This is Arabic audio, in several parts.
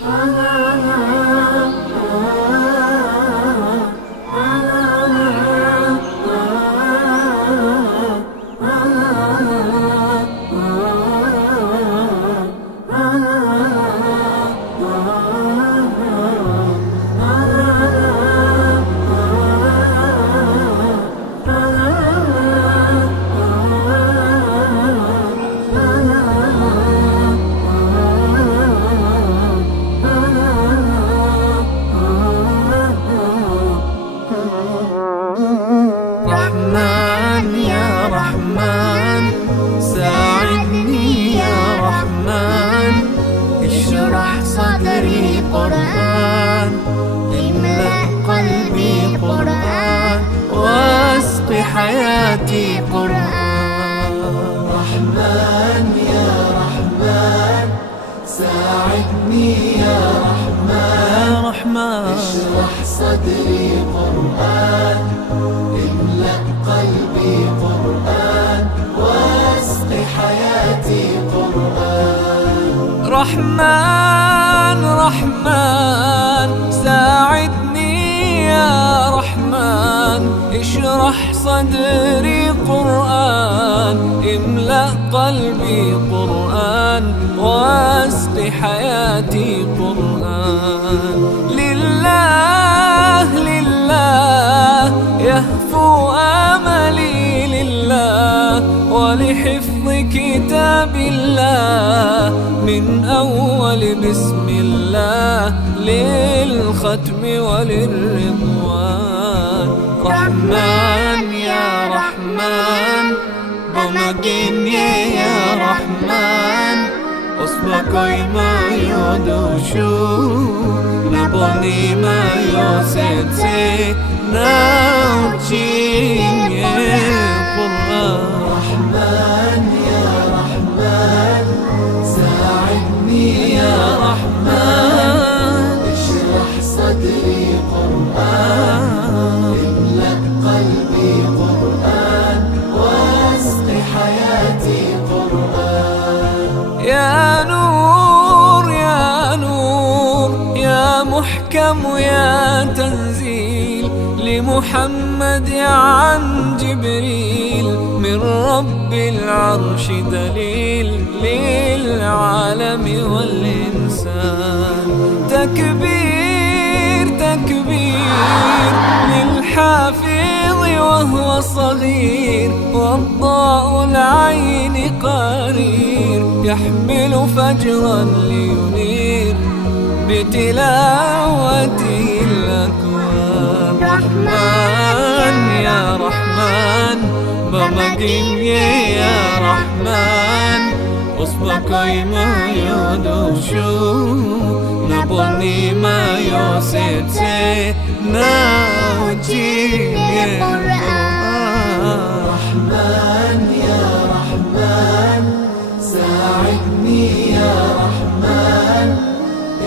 رحمن يا رحمن ساعدني يا رحمن، اشرح صدري قرآن، املأ قلبي قرآن، واسق حياتي قرآن. رحمن يا رحمن ساعدني يا رحمن، اشرح صدري قرآن، املأ قلبي قرآن، واسق حياتي قرآن. رحمن رحمن ساعدني يا رحمن، اشرح صدري قرآن، املأ قلبي قرآن، واسق حياتي قرآن. لله لله يهفو آملي لله، ولحفظ كتاب الله من أول بسم الله للختم وللرضوان. رحمن يا رحمن بمجيني يا رحمن، أصبحي ما يدوشو نبني ما يوسيتي ناوتشي قرآن. رحمن يا رحمن ساعدني يا رحمن، اشرح صدري قرآن، املأ قلبي قرآن، واسق حياتي قرآن. يا نور يا نور يا محكم يا تنزيل لمحمد عن جبريل، من رب العرش دليل للعالم والإنسان. تكبير تكبير للحافظ وهو صغير، والضاء العين قرير، يحمل فجرا لينير بتلاوته الأكوان. رحمن يا رحمن بمجيني يا رحمن، أصبحي ما يدوشو نبني ما يوسيتي ناوتي قرآن. رحمن يا رحمن ساعدني يا رحمن،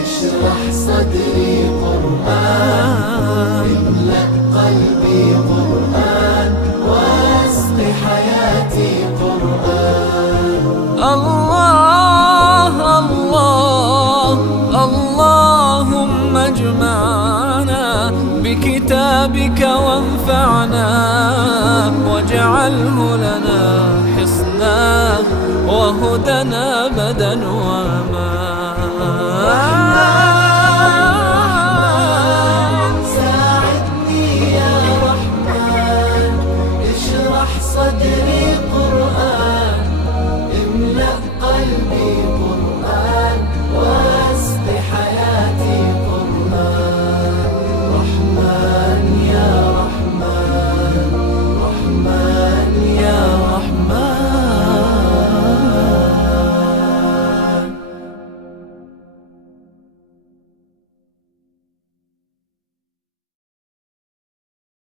اشرح صدري قرآن، املأ قلبي قرآن، واسق حياتي قرآن. الله الله اللهم اجمعنا بكتابك وانفعنا، واجعله لنا حصنا وهدنا أبدا وأمان. ساعدني يا رحمن اشرح صدري